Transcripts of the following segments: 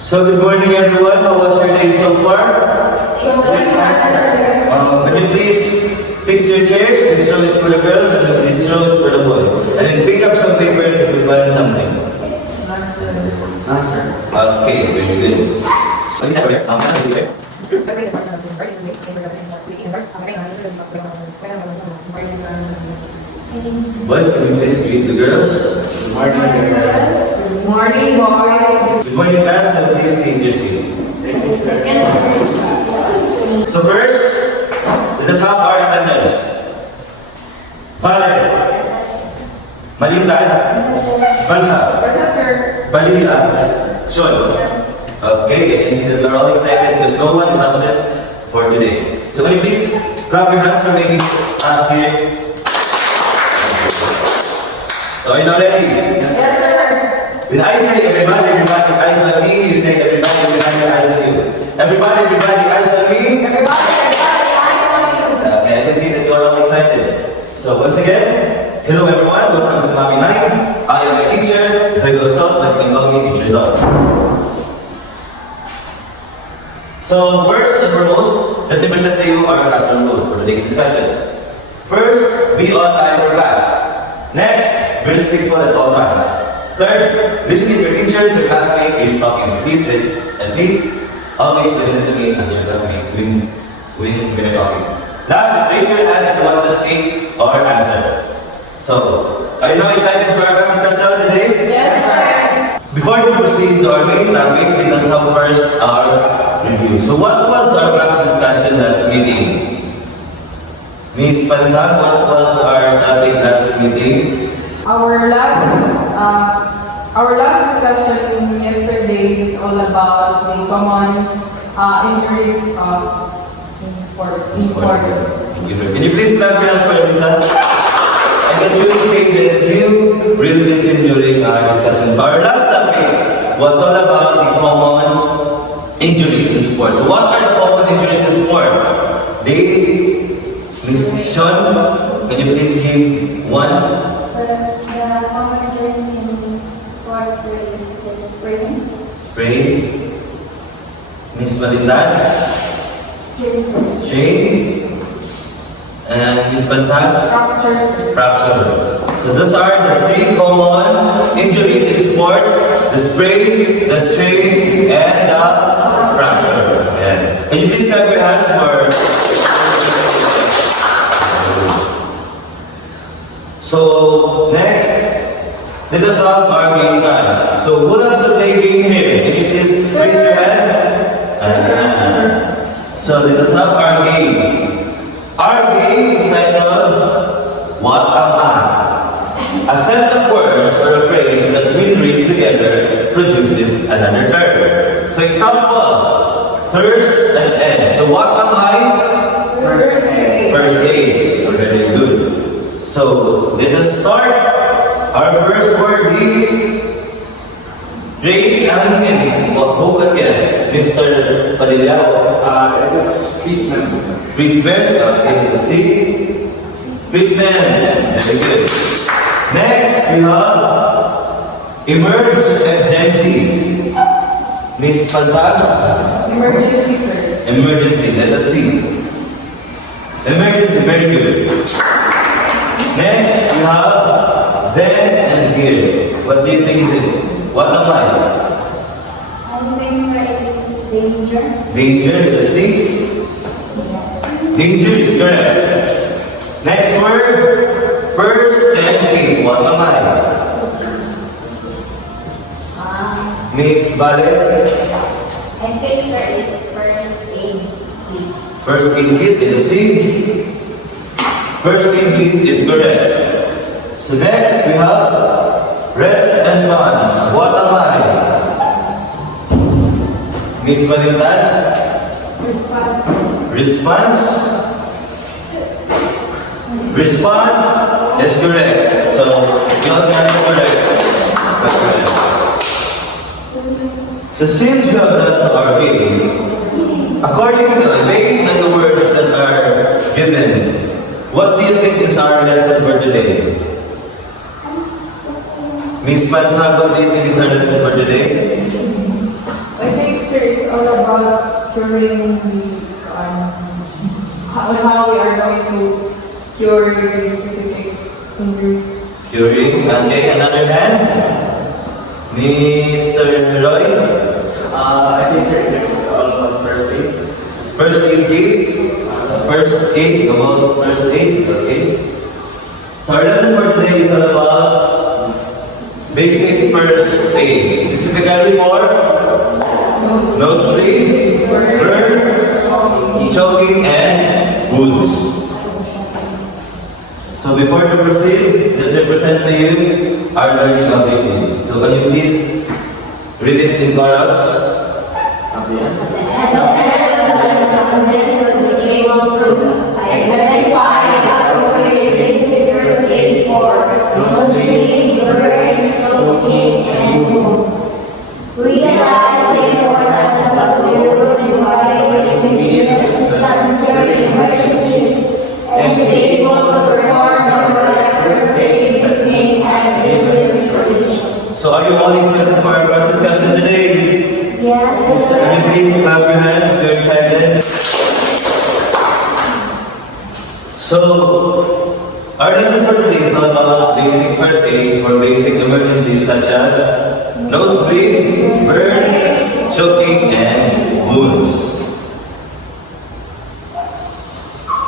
So good morning everyone. How was your day so far? Can you please fix your chairs? This row is for the girls and this row is for the boys. And then pick up some papers if you find something. Answer. Okay, very good. Boys, can you please greet the girls? Good morning, boys. Good morning, class, and please take your seat. So first, let us have our attendance. Father, Malintan, Bansa, Balila, Sean. Okay, I can see that we're all excited because no one is absent for today. So can you please clap your hands for making us here? So are you now ready? Yes, sir. When I say everybody, eyes on me, you say everybody, eyes on you. Everybody, eyes on me. Everybody, eyes on you. Okay, I can see that you are all excited. So once again, hello everyone, welcome to Mami 9. I am your teacher, Zego Stos, and you can call me Teacher Zon. So first and foremost, let me present to you our classroom rules for today's discussion. First, be on time for class. Next, be respectful at all times. Third, listen if your teacher or classmate is talking. So please always listen to me and your classmate when we're talking. Last is raise your hand if you want to speak or answer. So, are you now excited for our class discussion today? Yes, sir. Before we proceed to our main topic, let us have first our review. So what was our class discussion last meeting? Miss Pansan, what was our topic last meeting? Our last discussion yesterday is all about the common injuries in sports. Thank you. Can you please clap your hands for Lisa? I can really say that you really listened during our discussions. Our last topic was all about the common injuries in sports. So what are the common injuries in sports? Miss Sean, can you please give one? So the common injuries in sports is the sprain, Sprain. Miss Malindan? Strain. And Miss Bansan? Fractures. Fracture. So those are the three common injuries in sports: the sprain, the strain, and the fracture. Yeah. Can you please clap your hands for? So next, let us have our game time. So who loves to play game here? Can you please raise your hand? So let us have our game. Our game is titled, What Am I? A set of words or a phrase that when read together produces another term. So example, thirst and end. So what am I? First aid. First aid. Very good. So let us start. Our first word is rain and who can guess? Mr. Palilao. It is treatment. Treatment, okay, let's see. Treatment, very good. Next, we have emergency. Miss Pansan? Emergency, sir. Emergency, let us see. Emergency, very good. Next, we have then and here. What do you think is it? What am I? I think sir it is danger. Danger, let us see. Danger is correct. Next word, first and aid. What am I? Miss Vale? I think sir is first aid kit. First aid kit, let us see. First aid kit is correct. So next we have rest and bonds. What am I? Miss Valentan? Response. Response? Response is correct. So you all got it correct. That's correct. So since we have done our game, according to based on the words that are given, what do you think is our lesson for today? Miss Pansa, what do you think is our lesson for today? I it's all about curing the, how we are going to cure the specific injuries. Curing. Okay, another hand. Mr. Roy. I think sir, it's all about first aid. First aid kit. First aid, about first aid. Okay. So our lesson for today is all about basic first aid. Specifically for nose bleed, burns, choking, and wounds. So before to proceed, let me present to you our learning objectives. So can you please read it in chorus? As long as the students will be able to identify the appropriate basic first aid for nose bleeding, burns, choking, and wounds. Realize the importance of available and providing immediate assistance during emergencies and be able to perform the correct first aid technique and emergency condition. So are you all excited for our class discussion today? Yes, Can you please clap your hands if you're excited? So, our lesson for today is all about basic first aid for basic emergencies such as nose bleed, burns, choking, and wounds.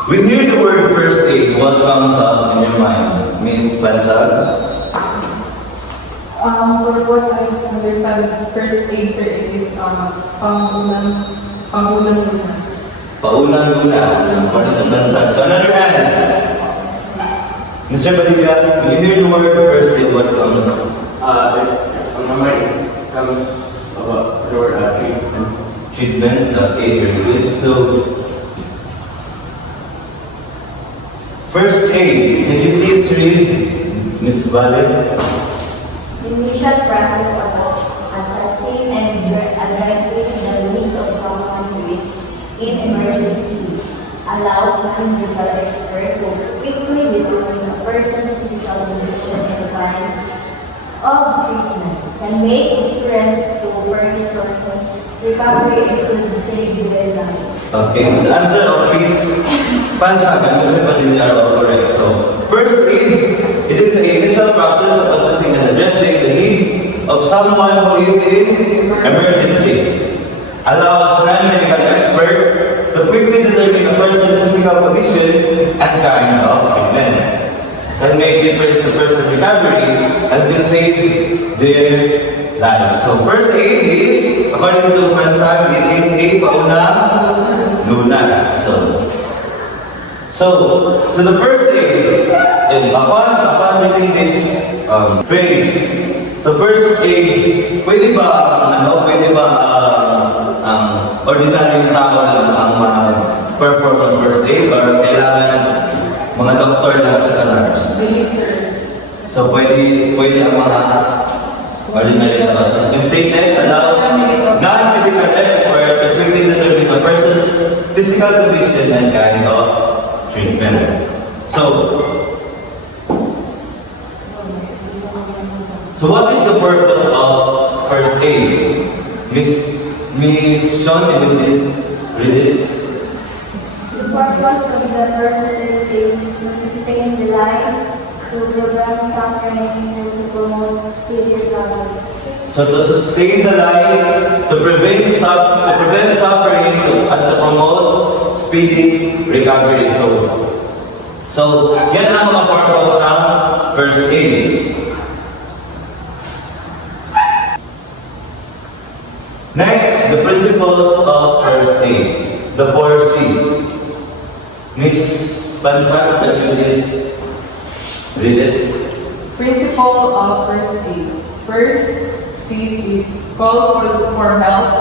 When you hear the word first aid, what comes up in your mind, Miss Bansag? For what I understand, first aid, sir, it is pangunang lunas. Paunang lunas, according to Bansag. So another hand. Mr. Baliga, when you hear the word first aid, what comes? On my mind comes about the word treatment. Treatment, okay, very good. So, first aid, can you please read, Miss Vale? the initial process of assessing and addressing the needs of someone who is in emergency allows the medical expert to quickly determine a person's physical condition and kind of treatment can make difference to a person's recovery and could save their life. Okay, so the answer of Miss Bansag and Mr. Padilla are all correct. So, first aid, it is the initial process of assessing and addressing the needs of someone who is in emergency. Allows non-medical expert to quickly determine a person's physical condition and kind of treatment. Can make difference to person's recovery and can save their lives. So first aid is, according to Bansag, it is a paunang lunas. So the first aid, and upon reading this phrase, so first aid, pwede ba ang ordinaryong tao lang ang perform ng first aid or kailangan mga doktor lang at saka nurse? Really, sir. So pwede ang mga ordinary tao. So it's been stated, allows non-medical expert to quickly determine a person's physical condition and kind of treatment. So what is the purpose of first aid? Miss Sean, can you please read it? The purpose of the first aid is to sustain the life, to prevent suffering, and to promote speedy recovery. So to sustain the life, to prevent suffering, and to promote speedy recovery. So yan ang mga purpose ng first aid. Next, the principles of first aid, the 4 C's. Miss Bansag, can you please read it? Principle of first aid. First, C is call for help,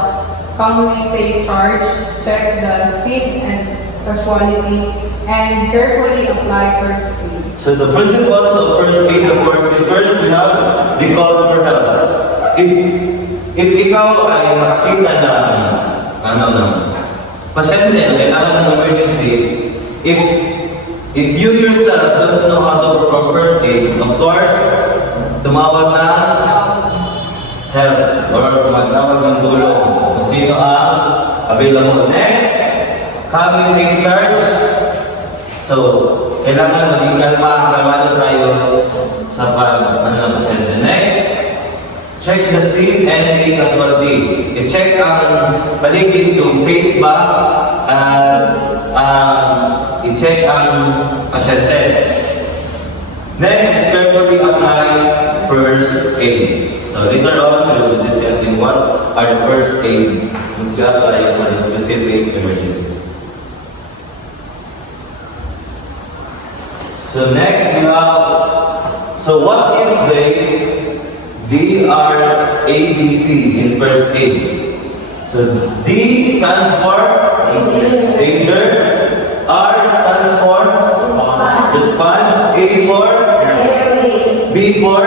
calmly take charge, check the sick and casualty, and carefully apply first aid. So the principles of first aid, of course, is first we have the call for help. If ikaw ay makakita ng pasyente na kailangan ng emergency, if you yourself don't know how to perform first aid, of course, tumawag na help or magtawag ng tulong kung sino available. Next, how you take charge? So, kailangan maging kalmado tayo sa pasyente. Next, check the scene and the casualty. I-check ang paligid kung safe ba at i-check ang pasyente. Next is carefully apply first aid. So later on, we will be discussing what are the first aid must be applied for the specific emergencies. So next we have, so what is the DRABC in first aid? So D stands for danger, R stands for response, A for, B for,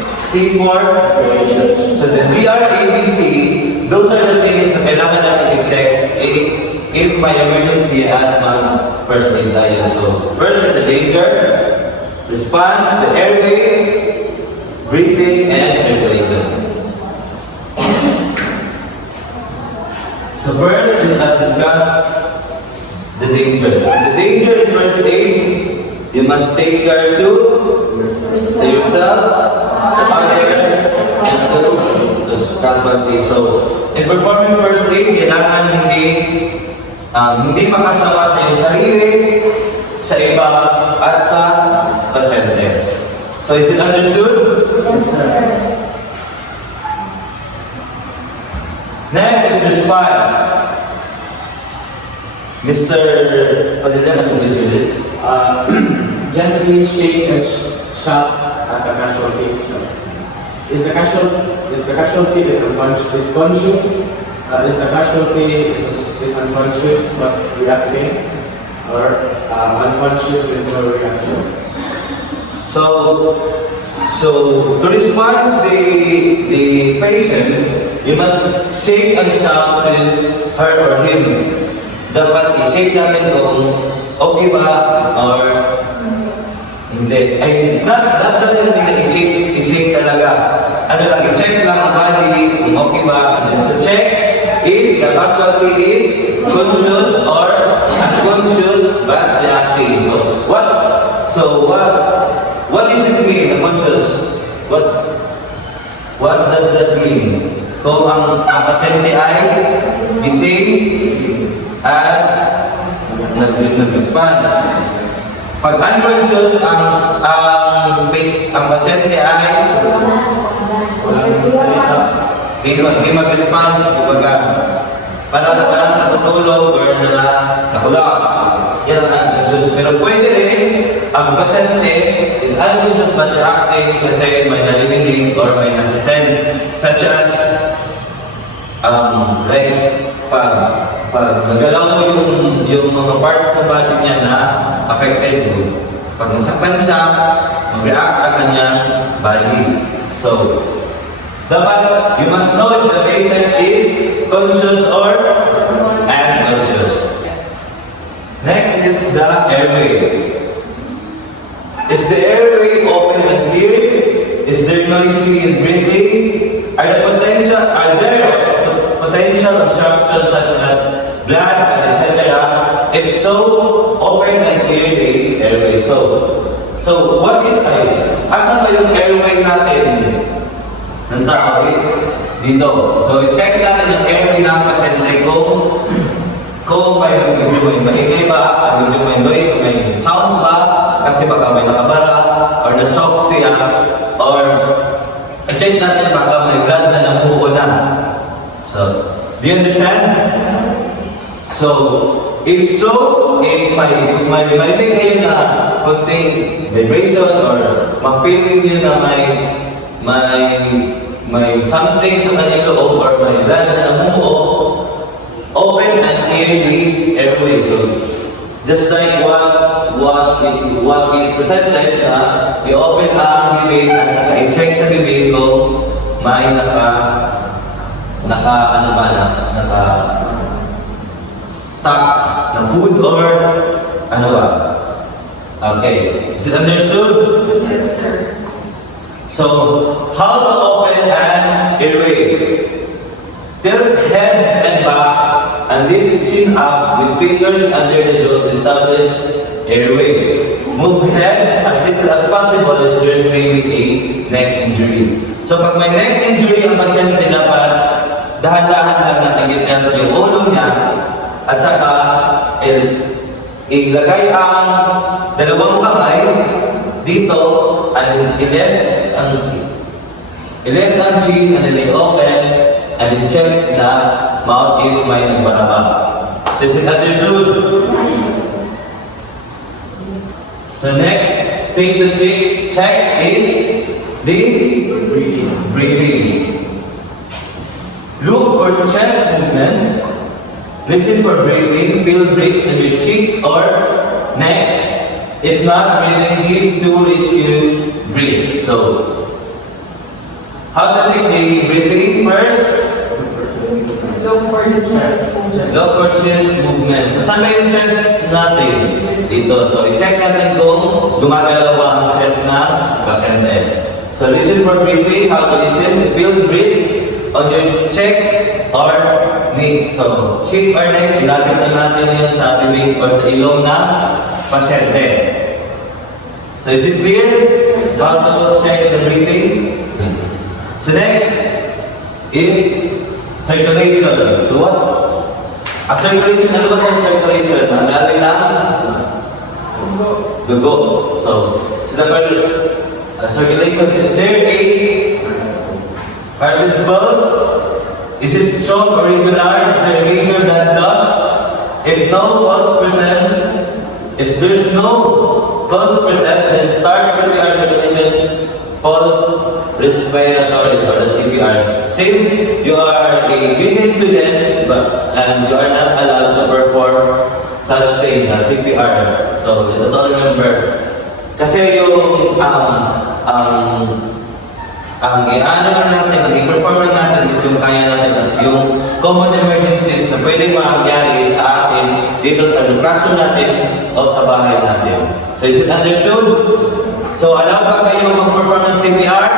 C for. So the DRABC, those are the things na kailangan natin i-check if may emergency at mag-first aid tayo. So first is the danger, response, the airway, breathing, and circulation. So first, let's discuss the danger. So the danger in first aid, you must take care to yourself, others, and the casualty. So in performing first aid, kailangan hindi makasama sa iyong sarili, sa iba, at sa pasyente. So is it understood? Yes, sir. Next is response. Mr. Padilla, please read it. Gently shake and shout at the casualty. Is the casualty conscious? Is the casualty is unconscious but reacting, or unconscious with no reaction? So to respond the patient, you must shake and shout to her or him. Dapat i-shake natin kung okay ba or hindi. Ay, not doesn't mean na i-shake talaga. Ano lang, i-check lang ang body kung okay ba. And to check if the casualty is conscious or unconscious but reacting. So what does it mean, unconscious? What does that mean? Kung ang pasyente ay gising at nag-response. Pag unconscious, ang pasyente ay di mag-response, kumbaga parang natutulog or na-collapse. Yan ang unconscious. Pero pwede rin, ang pasyente is unconscious but reacting kasi may narinig or may nasa-sense, such as like pag nagalaw mo yung mga parts ng body niya na affected mo. Pag nasaktan siya, mag-react ang kanyang body. So, dapat, you must know if the patient is conscious or unconscious. Next is the airway. Is the airway open and clear? Is there noisy in breathing? Are there potential obstructions such as blood and etc.? If so, open and clear the airway. So what is airway? Asan ba yung airway natin ng tao? Dito. So check natin yung airway ng pasyente kung medyo may maingay ba, medyo may noise, may sounds ba, kasi baka may nakabara, or na-choke siya, or check natin baka may blood na nabubuo na. So, do you understand? So, if marinig kayo na konting vibration or ma-feeling nyo na may something sa kanyang loob or may blood na nabubuo, open and clear the airway. So, just like what is presented, i-open ang bibig at saka i-check sa bibig kung may stock na food or ano ba? Okay. Is it understood? Yes, sir. So, how to open an airway? Tilt head and back and lift chin up with fingers under the jaw to establish airway. Move head as little as possible if there's maybe a neck injury. So pag may neck injury ang pasyente, dapat dahan-dahan lang natin ganyan yung ulo niya at saka ilagay ang dalawang kamay dito and i-left ang chin and then i-open and then check na mouth if may nagbaraba. So is it understood? So next thing to check is the breathing. Look for chest movement. Listen for breathing. Feel breaks in your cheek or neck. If not breathing, need to rescue breathe. So, how to check the breathing? First, Look for the chest. look for chest movement. So, saan ba yung chest natin? Dito. So, i-check natin kung gumagalaw ba ang chest na pasyente. So, listen for breathing. How to listen? Feel breathe on your cheek or neck. So, cheek or neck, ilapit na natin yun sa bibig or sa ilong ng pasyente. So, is it clear? How to check the breathing? So, next is circulation. So, what? Circulation, ano ba yung circulation? Ang galing ng dugo. So the circulation, is there a hearted pulse? Is it strong or regular? Is there a major blood loss? If no pulse present, if there's no pulse present, then start CPR circulation, pulse respiratory or the CPR. Since you are a grade student and you are not allowed to perform such thing as CPR. So let us all remember. Kasi yung i-ano lang natin, ang i-perform lang natin is yung kaya natin at yung common emergencies na pwedeng mangyari sa atin dito sa classroom natin o sa bahay natin. So is it understood? So alam ba kayo mag-perform ng CPR?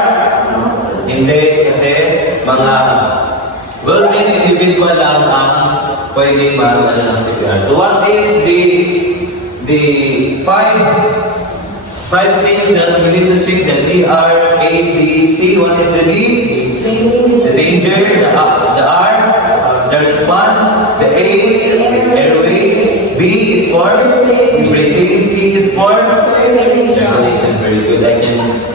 Hindi, kasi mga well-trained individual lang ang pwedeng mag-ano ng CPR. So what is the five things that we need to check? The D, R, A, B, C. What is the D? The danger. The R, the response. The A, airway. B is for breathing. C is for circulation. Very good.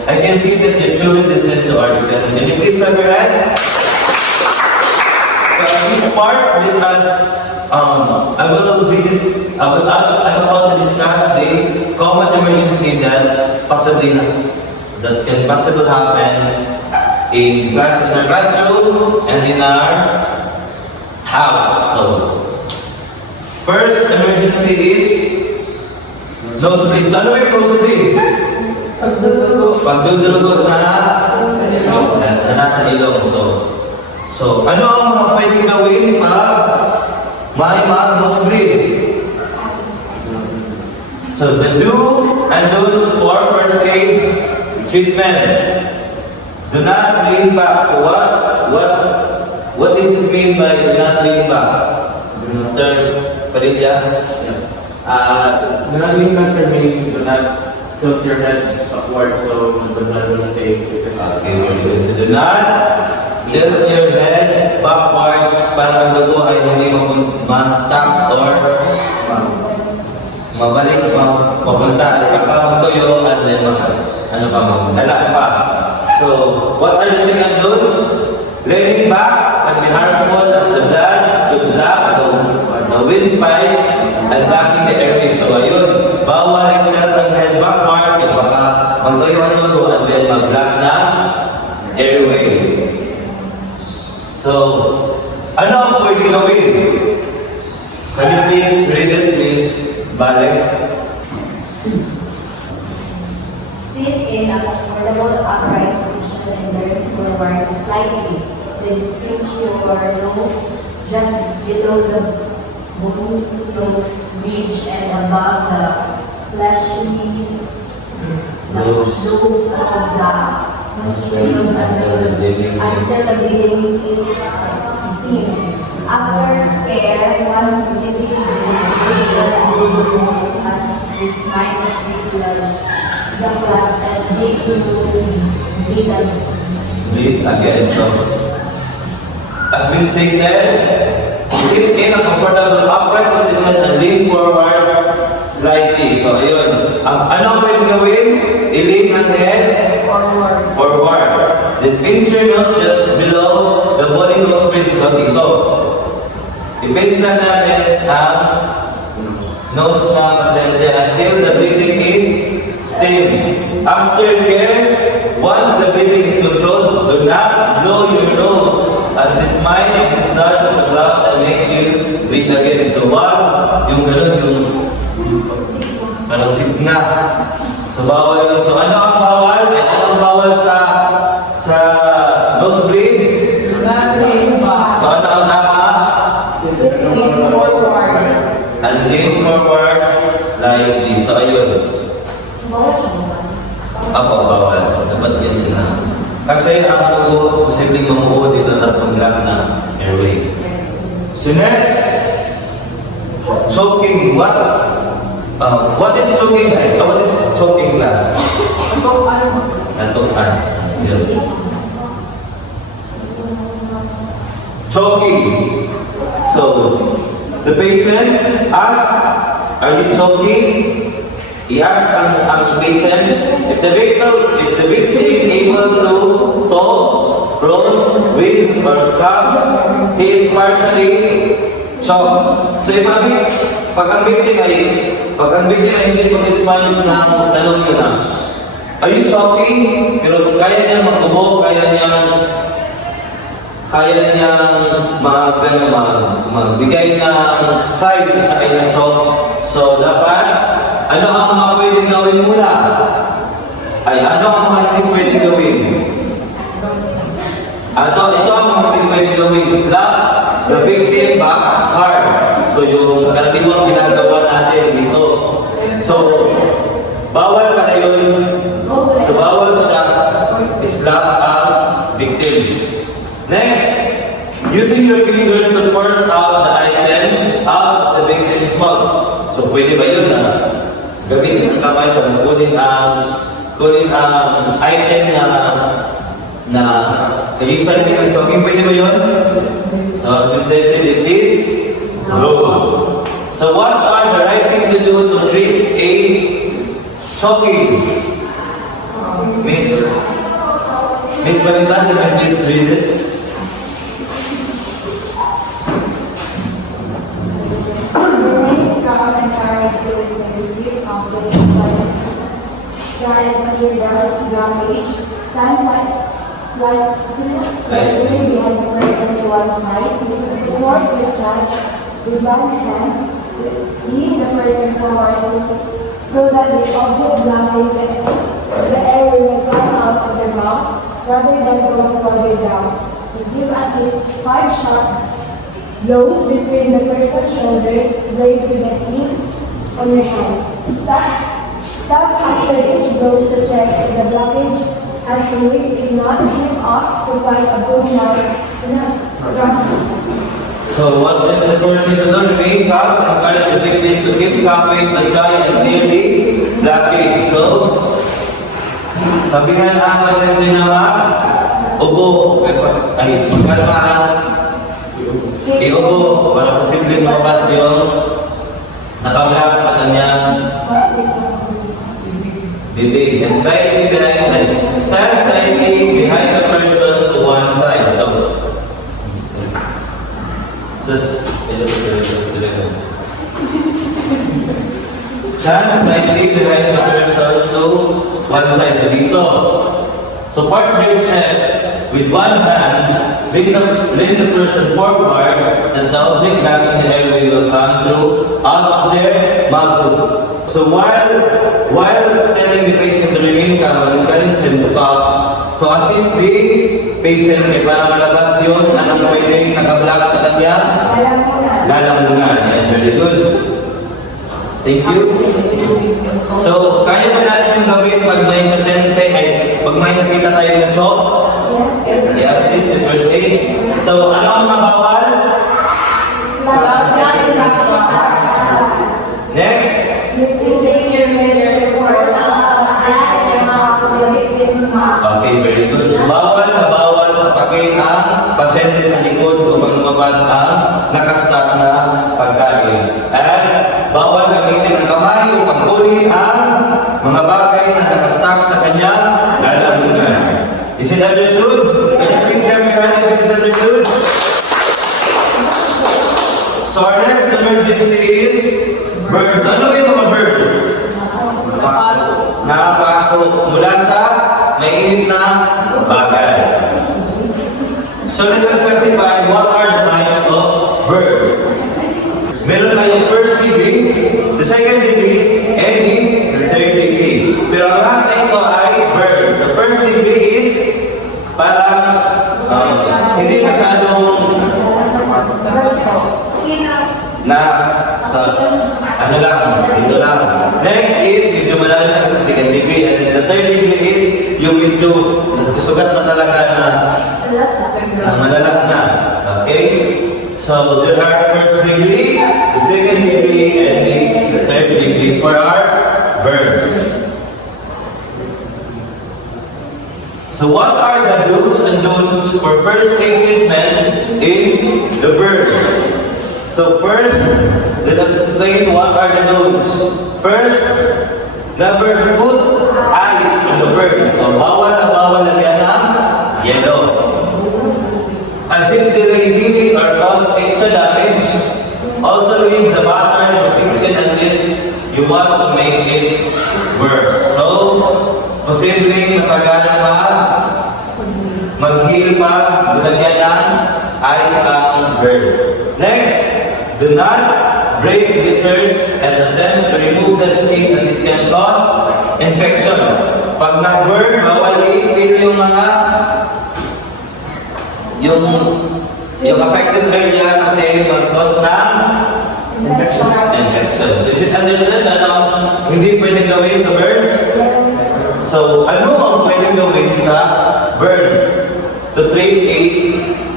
I can see that you truly listen to our discussion. Can you please clap your hands? So this part, let us. I'm about to discuss the common emergency that can possibly happen in our classroom and in our house. So, first emergency is nosebleed. So, ano ba yung nosebleed? Pagdudugo na nasa ilong. So, ano ang mga pwedeng gawin pag may nosebleed? So the do and don'ts for first aid treatment. Do not lean back. So what does it mean by do not lean back? Mr. Padilla? Do not lean back, sir, means do not tilt your head upwards so the blood will stay. Okay, very good. So do not tilt your head backward para ang dugo ay hindi ma-stop or mabalik, mapunta at pagka magtuyo at then magdala pa. So, what are the single don'ts? Leaning back can be harmful as the blood could block the windpipe and blocking the airway. So, ayun, bawal yung head backward at baka magtuyo ang dugo at then mag-block na airway. So, ano ang pwede gawin? Can you please read it, please? Balik. Sit in a comfortable upright position and turn forward slightly. Then pinch your nose just below the bony nose bridge and above the fleshy nose of the nostrils until the bleeding is steam. After care, once the baby is removed, as this might is the blood and make you bleed again. Breathe again. So, as been stated, sit in a comfortable upright position and lean forward slightly. So, ayun. Ano ang pwede gawin? I-lean ang head Forward. forward. Then pinch your nose just below the body nose pinch. So, dito. I-pinch na natin ang nose ng pasyente until the breathing is still. After care, once the breathing is controlled, do not blow your nose as this might dislodge the blood and make you breathe again. So, wag yung gano'n, yung parang signa. So, bawal yun. So, ano ang bawal? Ano ang bawal sa nosebleed? Lean back. So, ano ang tama? Lean forward. And lean forward slightly. So, ayun. Apo, bawal. Dapat ganyan na. Kasi ang ugo, posibleng mamuo dito at mag-lock na airway. So next, choking. What is choking? What is choking class? Ito, ano? Natukan. Choking. So, the patient asks, are you choking? I-ask ang patient, if the victim able to talk, prone, raise, or cough, he is partially choked. So pag ang victim ay hindi mag-response ng tanong yun na, are you choking? Pero kung kaya niya mag-ubo, kaya niyang magbigay ng side sa kanyang choke. So dapat, ano ang mga pwedeng gawin muna? Ay, ano ang mga hindi pwedeng gawin? Ito ang mga hindi pwedeng gawin. Slap the victim back hard. So, yung karaniwang ginagawa natin dito. So, bawal pala yun. So, bawal siya slap ang victim. Next, using your fingers to force out the item out of the victim's mouth. So, pwede ba yun na gamitin ang kamay para kunin ang item na naging sarili ng choking? Pwede ba yun? So, as we said, it is no. So, what are the right thing to do to treat a choking? Miss Valentine, can you please read it? Encourage you to relieve conflict by distance. Try and clear the blockage. Stand slightly behind the person to one side. Support your chest with one hand. Lead the person forward so that the object blocking the airway will come out of the mouth rather than going further down. Give at least 5 sharp blows between the person's shoulder blades with the heat on your hand. Stop after each blows to check if the blockage has cleared. If not, give up to find a good mark in the process. So, what is the first thing to do? Remain calm and encourage the victim to keep coughing the dry and clearly blockage. So, sabihan ang pasyente na ubo, ay, pagkalmaan, iubo para posibleng mabas yung nakablock sa kanyang bibig. And stand slightly behind the person to one side. Stand slightly behind the person to one side. So dito, support your chest with one hand, bring the person forward, and the object back in the airway will come through out of their mouth. So while telling the patient to remain calm and encourage them to cough, so assist the patient para malabas yun anong pwedeng nakablock sa kanya. Lalamunan. Yan, very good. Thank you. So, kaya ba natin yung gawin pag may pasyente, pag may nakita tayo ng choke? Yes, this is first aid. So, ano ang mabawal? Next, Using your fingers for self-apply and not the victim's mouth. okay, very good. So, bawal na bawal sa pagkain ang pasyente sa likod upang lumabas ang nakastart na pagkain. At bawal gamitin ang kamay upang kunin ang mga bagay na nakastart sa kanyang lalamunan. Is it understood? Can you please help me find if it is understood? So our next emergency is birds. Ano ba yung mga birds? Nakapasok mula sa mainit na bagay. So let us specify what are the types of birds. Meron tayong first degree, the second degree, and the third degree. Pero ang lahat na ito ay birds. The first degree is parang hindi masyadong na sa ano lang, dito lang. Next is medyo malalim na sa second degree, and then the third degree is yung medyo nagsugat na talaga na malalak na. Okay? So there are first degree, the second degree, and the third degree for our birds. So what are the do's and don'ts for first aid treatment in the birds? So first, let us explain what are the don'ts. First, never put ice on the bird. So bawal na bawal lagyan ng yellow. As if they healing or cause extra damage. Also leave the pattern or fiction unless you want to make it worse. So, posibleng matagal pa, mag-heal pa, lagyan ng ice ang bird. Next, do not break blisters and attempt to remove the skin as it can cause infection. Pag nag-burn, bawal i-pin yung mga yung affected area kasi mag-cause ng infection. So, is it understood? Hindi pwede gawin sa birds? So, ano ang pwede gawin sa birds to train a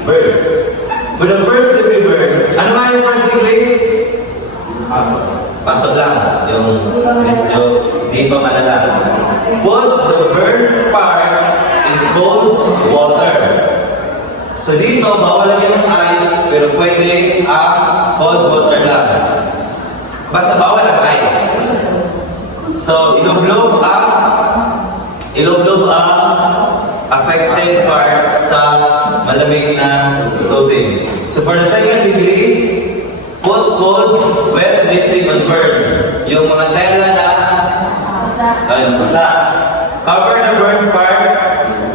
bird? For the first degree bird, ano nga yung first degree? Pasok lang. Yung medyo di pa malala. Put the bird part in cold water. So dito, bawal lagyan ng ice, pero pwede ang cold water lang. Basta bawal ang ice. So, ilublob ang affected part sa malamig na tubig. So for the second degree, put cold, wet dressing on bird. Yung mga tela na basa. Cover the burn part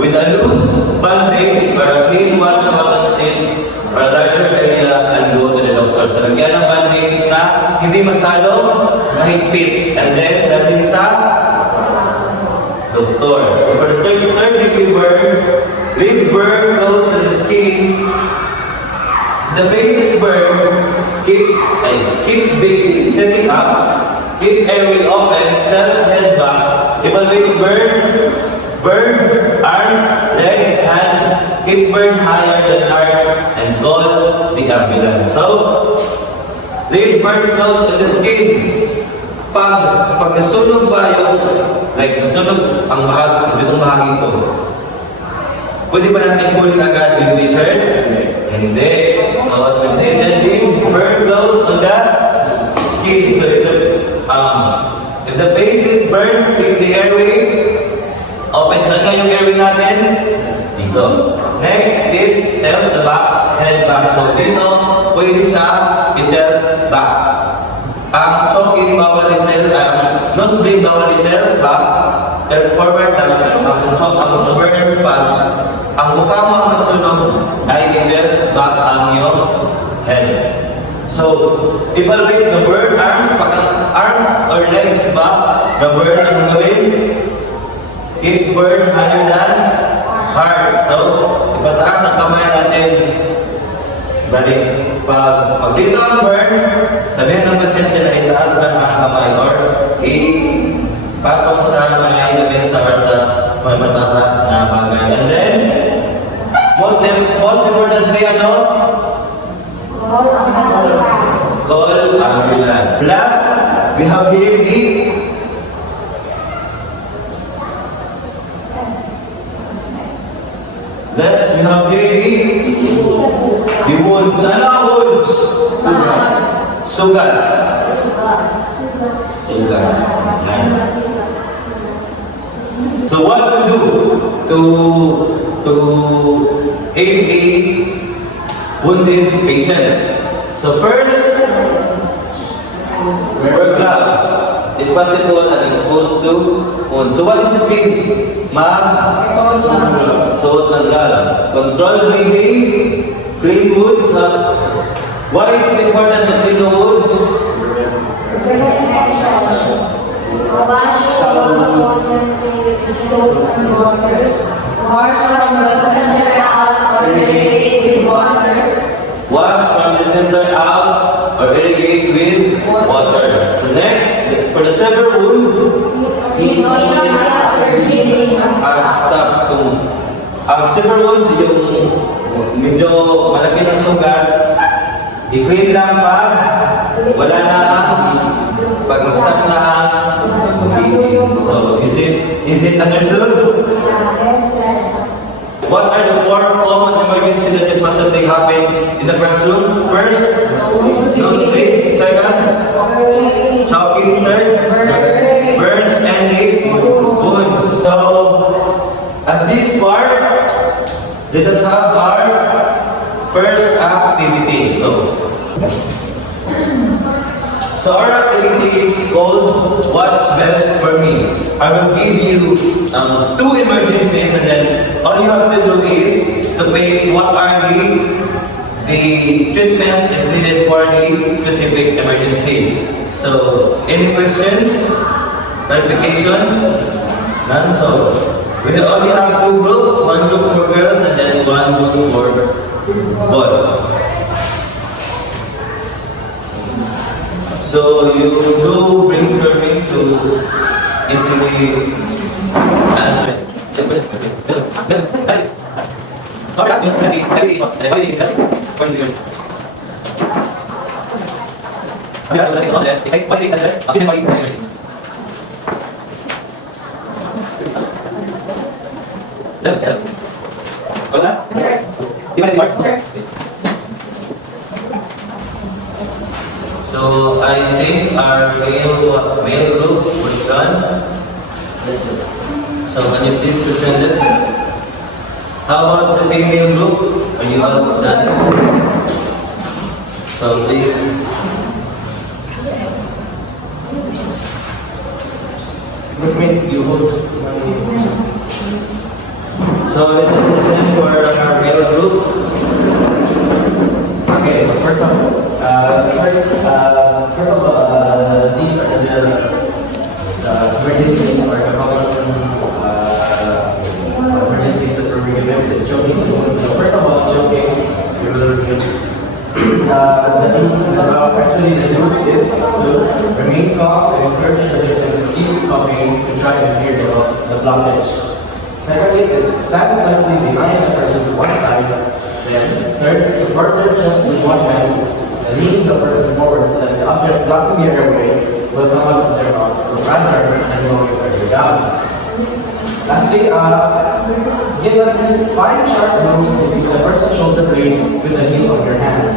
with a loose bandage or a clean wash cotton sheet or a larger area and go to the doctor. So lagyan ng bandage na hindi masyadong mahigpit. And then, dalhin sa doctor. So for the third degree burn, leave burn close to the skin. The face is burned. Keep big setting up. Keep airway open. Turn head back. Evaluate burn arms, legs, hand. Keep burn higher than heart and call the ambulance. So, leave burn close to the skin. Pag nasunog ba yung, like nasunog ang bahagi, itong bahagi ko, pwede ba natin kunin agad yung t-shirt? Hindi. So as we say, then burn close on the skin. So if the face is burned, keep the airway open. Saan nga yung airway natin? Dito. Next is tilt the back, head back. So dito, pwede siya i-tilt back. Ang choking bawal i-tilt, nose breathe bawal i-tilt back. Tilt forward lang. Ang sa burner spot, ang mukha mo ang nasunog ay i-tilt back ang iyong head. So, evaluate the burn arms. Pag ang arms or legs back, the burn ang gawin. Keep burn higher than heart. So, ipataas ang kamay natin. Balik. Pag dito ang burn, sabihin ng pasyente na itaas lang ang kamay or ipatong sa may lamesa or sa may matataas na bagay. And then, most importantly, All ang Last, we have here the wounds. Ano ang wounds? Sugat. Sugat. Yan. So what to do to aid a wounded patient? So first, wear gloves. If possible, and exposed to wounds. So what is it mean? Salt and gloves. Control bleeding, clean wounds. Why is it important to clean the wounds? Wash from the center out or irrigate with water. Wash from the center out or irrigate with water. So next, for the severe wound, Clean only after bleeding has stop. Kung ang severe wound, yung medyo malaki ng sugat, i-clean lang pag wala na pag mag-stop na ang bleeding. So, is it understood? What are the 4 common emergencies that can possibly happen in the classroom? First, nose bleed. Second, choking. Third, burns and wounds. So, at this part, let us have our first activity. So our activity is called What's Best for Me. I will give you 2 emergencies, and then all you have to do is to base what are the treatment is needed for the specific emergency. So any questions? Clarification? None. So we only have 2 groups, 1 group for girls and then 1 group for boys. So you do brainstorming to easily answer. So I think our male group was done. So can you please present it? How about the female group? Are you all done? So please. You hold So let us listen for our male group. Okay, so first of all, these are the emergencies or the common emergencies that were given is choking. So first of all, choking, we will review. Actually the news is to remain calm and encourage the victim to keep coughing to try to clear the blockage. Secondly is stand slightly behind the person to one side. Then third, support their chest with one hand and lean the person forward so that the object blocking the airway will come out of their mouth rather than going further down. Lastly, give at least 5 sharp blows into the person's shoulder blades with the heels of your hand.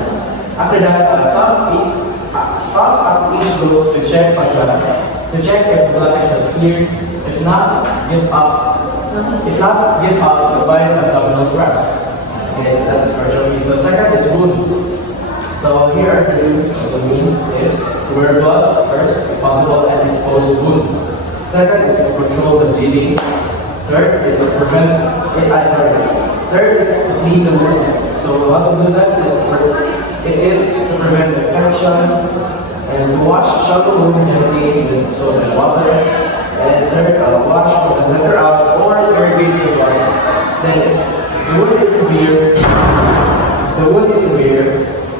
After that, stop after each blows to check if the blockage has cleared. If not, give up. Give up to 5 abdominal thrusts. Okay, so that's for choking. So second is wounds. So here are the rules of the wounds is to wear gloves first, if possible, and expose wound. Second is to control the bleeding. Third is to Third is to clean the wound. So how to do that is to prevent infection and to wash shallow wound gently with soap and water. And third, wash from the center out or irrigate with water. Then if the wound is severe,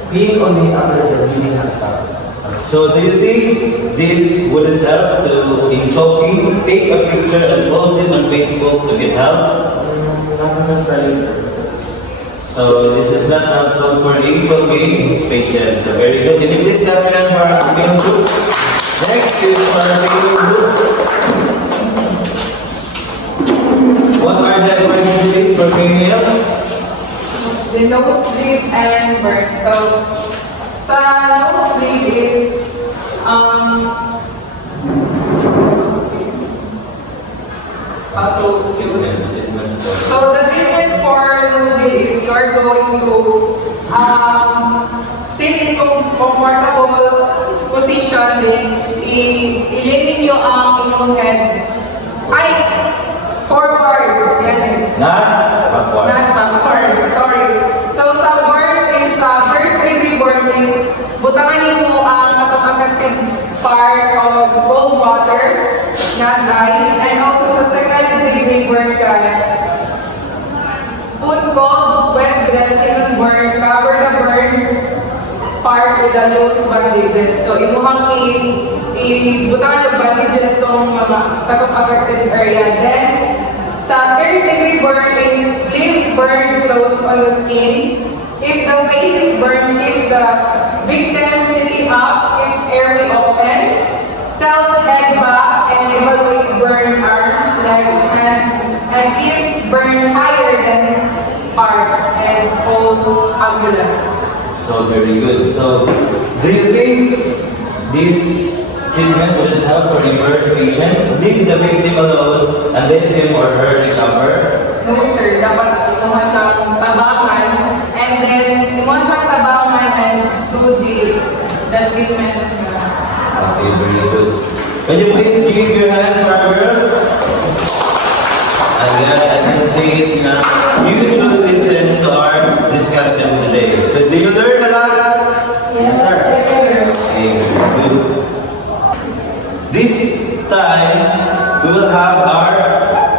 clean only after the bleeding has stopped. So do you think this wouldn't help in choking? Take a picture and post it on Facebook to get help. Not necessarily, sir. So this is not a call for aid, but being patient. So very good. Can you please clap it up for our Filipino group? Next is our Filipino group. What are the emergencies for female? The nosebleed and burn. So, sa nosebleed is, how to So the treatment for nosebleed is you're going to sit in comfortable position, then ilinin nyo ang inyong head. Ay! Forward! Yan. Not backward. Not backward. Sorry. So sa burns is, first degree burn is, butanganin mo ang affected part of cold water, not ice. And also sa second degree burn ka, put cold, wet dressing on burn, cover the burn part with the loose bandages. So imuhang ibutangan ng bandages tong mga affected area. Then, sa third degree burn is leave burn clothes on the skin. If the face is burned, keep the victim sitting up, keep airway open. Tilt head back and evaluate burn arms, legs, hands, and keep burn higher than heart and hold ambulance. So very good. So do you think this treatment wouldn't help for a burn patient? Leave the victim alone and let him or her recover? No sir, dapat imuha siyang tabangan and then imuha siyang tabangan and do the treatment. Okay, very good. Can you please give your hand for our girls? Again, I can see it now. You should listen to our discussion today. So do you learn a lot? Yes, sir. Okay, very good. This time, we will have our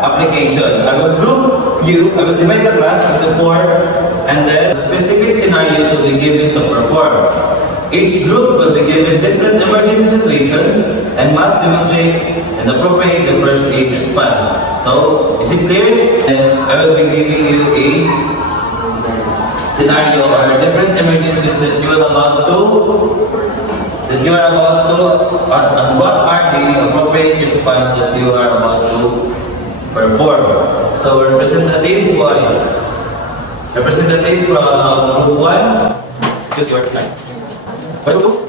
application. I will group you, I will divide the class into 4, and then specific scenarios will be given to perform. Each group will be given different emergency situation and must demonstrate and appropriate the first aid response. So, is it clear? And I will be giving you a scenario or different emergencies that you are about to on what are the appropriate response that you are about to perform. So representative from group 1, just your side. What group?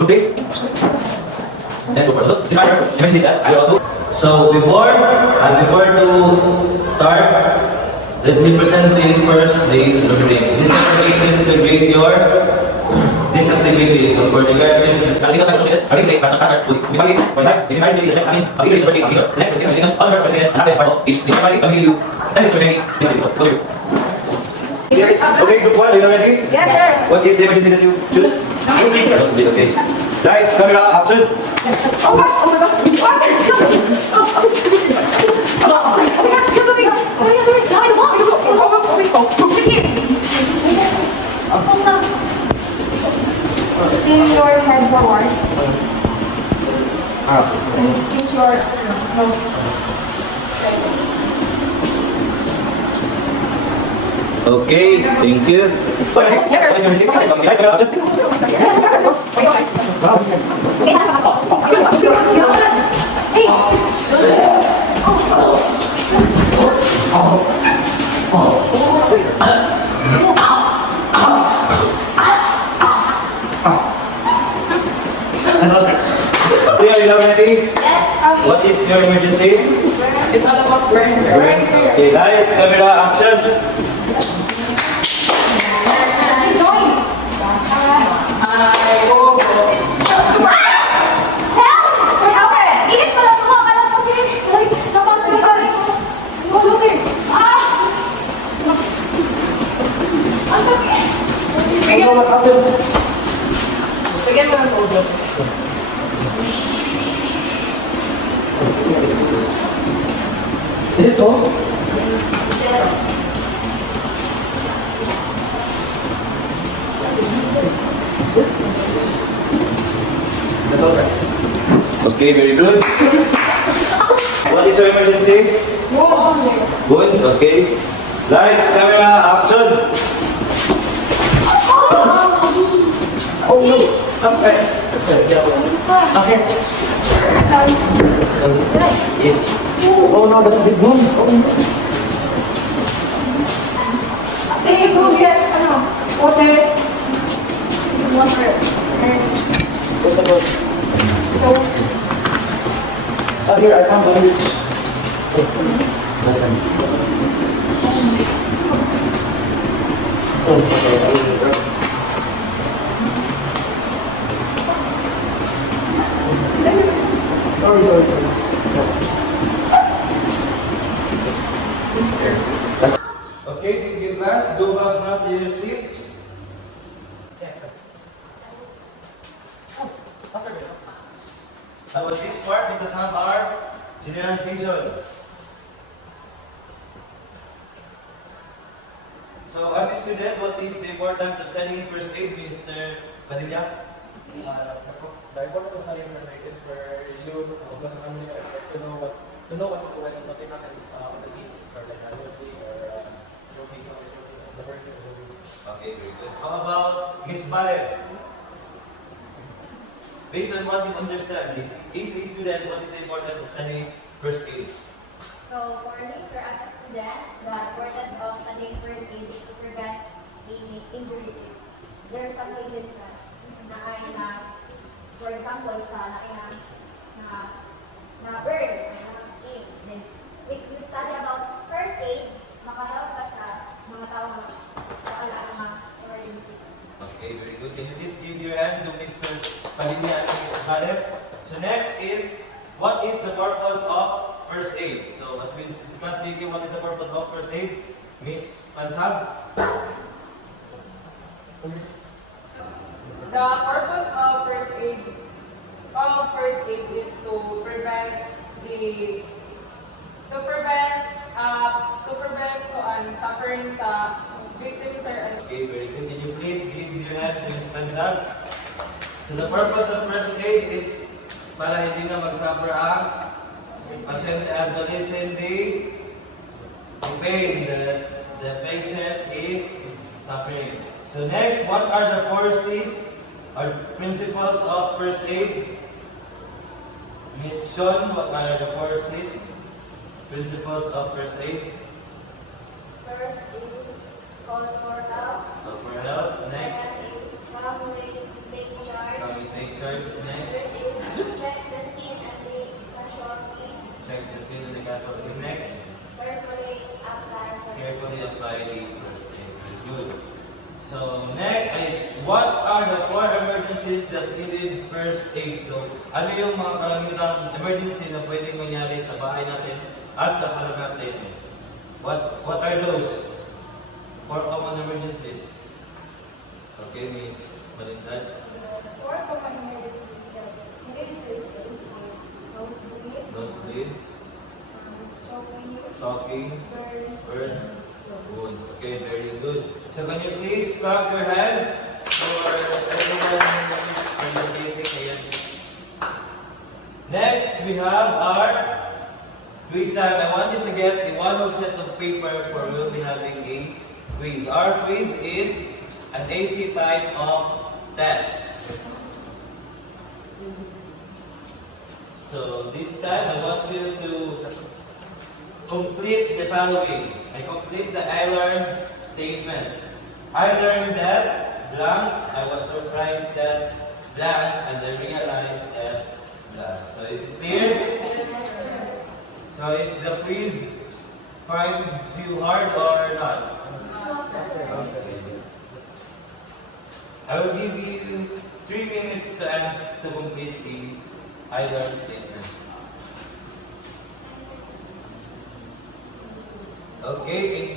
Group B? Then group 1. So before to start, let me present to you first the rubric. This exercise to grade your this activity. So for the guidance, okay, group 1, are you ready? Yes, sir. What is the emergency that you choose? Okay. Lights, camera, action. Oh my God. Lean your head forward. And use your nose. Okay, thank you. What is the emergency? Lights, camera, action. Okay, are you now ready? Yes. What is your emergency? It's all about burn, sir. Okay, lights, camera, action. Join. Ay, go. Help! Help! Init pala ako. Akala ko kasi, ay, napasok yung kamay ko. Oh, look here. Ang sakit. Bigyan mo ng todo. Is it cold? That's all right. Okay, very good. What is your emergency? Wounds. Wounds, okay. Lights, camera, action! Oh no! Okay. Okay. Yes. Oh no, that's a big one. Oh no. Hey, go get, water. Water. And Where's the boat? so, Oh, here, I found one. That's one. Oh, okay. Sorry. Okay, take your class, go back now to your seats. Yes, sir. Now at this part, let us have our generalization. So as a student, what is the importance of studying first aid, Mr. Padilla? The importance of studying first aid is for you, because I'm really expect to know what to do when something happens on the scene, or like a nosebleed or choking, somebody's choking, the burns and the Okay, very good. How about Miss Valen? Based on what you understand, is a student, what is the importance of studying first aid? so for me, sir, as a student, the importance of studying first aid is to prevent injuries. There are some cases for example, na burn, na skin. Then, if you study about first aid, makahelp ka sa mga tao na emergency. Okay, very good. Can you please give your hand to Mr. Padilla and Mr. Caleb? So next is, what is the purpose of first aid? So as we discussed lately, what is the purpose of first aid? Miss Pansab? The purpose of first aid is to prevent suffering sa victims, sir. Okay, very good. Can you please give your hand to Miss Pansab? So the purpose of first aid is para hindi na mag-suffer ang pasyente at the pain that the patient is suffering. So next, what are the 4 C's or principles of first aid? Miss Sean, what are the 4 C's? Principles of first aid? First is call for help. So for help, next, Second is calmly take charge. how we take charge, next, Third is check the scene and the casualty. check the scene and the casualty, next, Carefully apply carefully apply the the first aid. Very good. So next, what are the 4 emergencies that needed first aid? So ano yung mga kalamitang emergency na pwedeng mangyari sa bahay natin at sa kalam natin? What are those 4 common emergencies? Okay, Miss Balintad. Four common emergencies that needed first aid is nosebleed, Nosebleed, choking, choking, burns, burns, wounds. Okay, very good. So can you please clap your hands for everyone participating? Ayan. Next, we have our quiz time. I want you to get a one set of paper for we'll be having a quiz. Our quiz is an AC type of test. So this time I want you to complete the following. I complete the I learned statement. I learned that blank. I was surprised that blank, and I realized that blank. So is it clear? So is the quiz finds you hard or not? Okay. I will give you 3 minutes to answer to complete the I learned statement. Okay,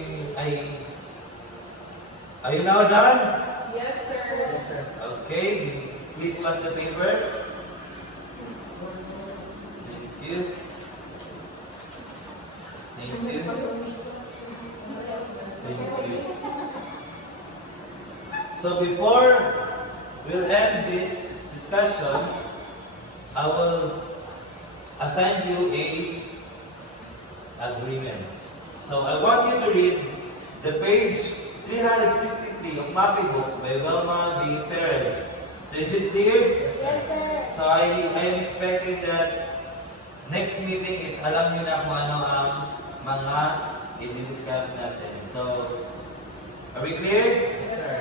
are you now done? Yes, sir. Okay, please pass the paper. Thank you. Thank you. Thank you. So before we'll end this discussion, I will assign you a agreement. So I want you to read the page 353 of Mappy Book by Velma V. Perez. So is it clear? Yes, sir. So I am expecting that next meeting is alam nyo na kung ano ang mga i-discuss natin. So, are we clear? Yes, sir.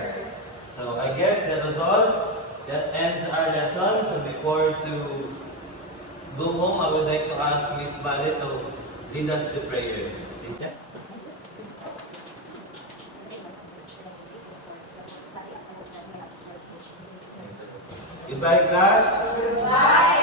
So I guess that is all. That ends our lesson. So before to go home, I would like to ask Miss Vale to lead us to prayer. Please. Goodbye, class. Goodbye.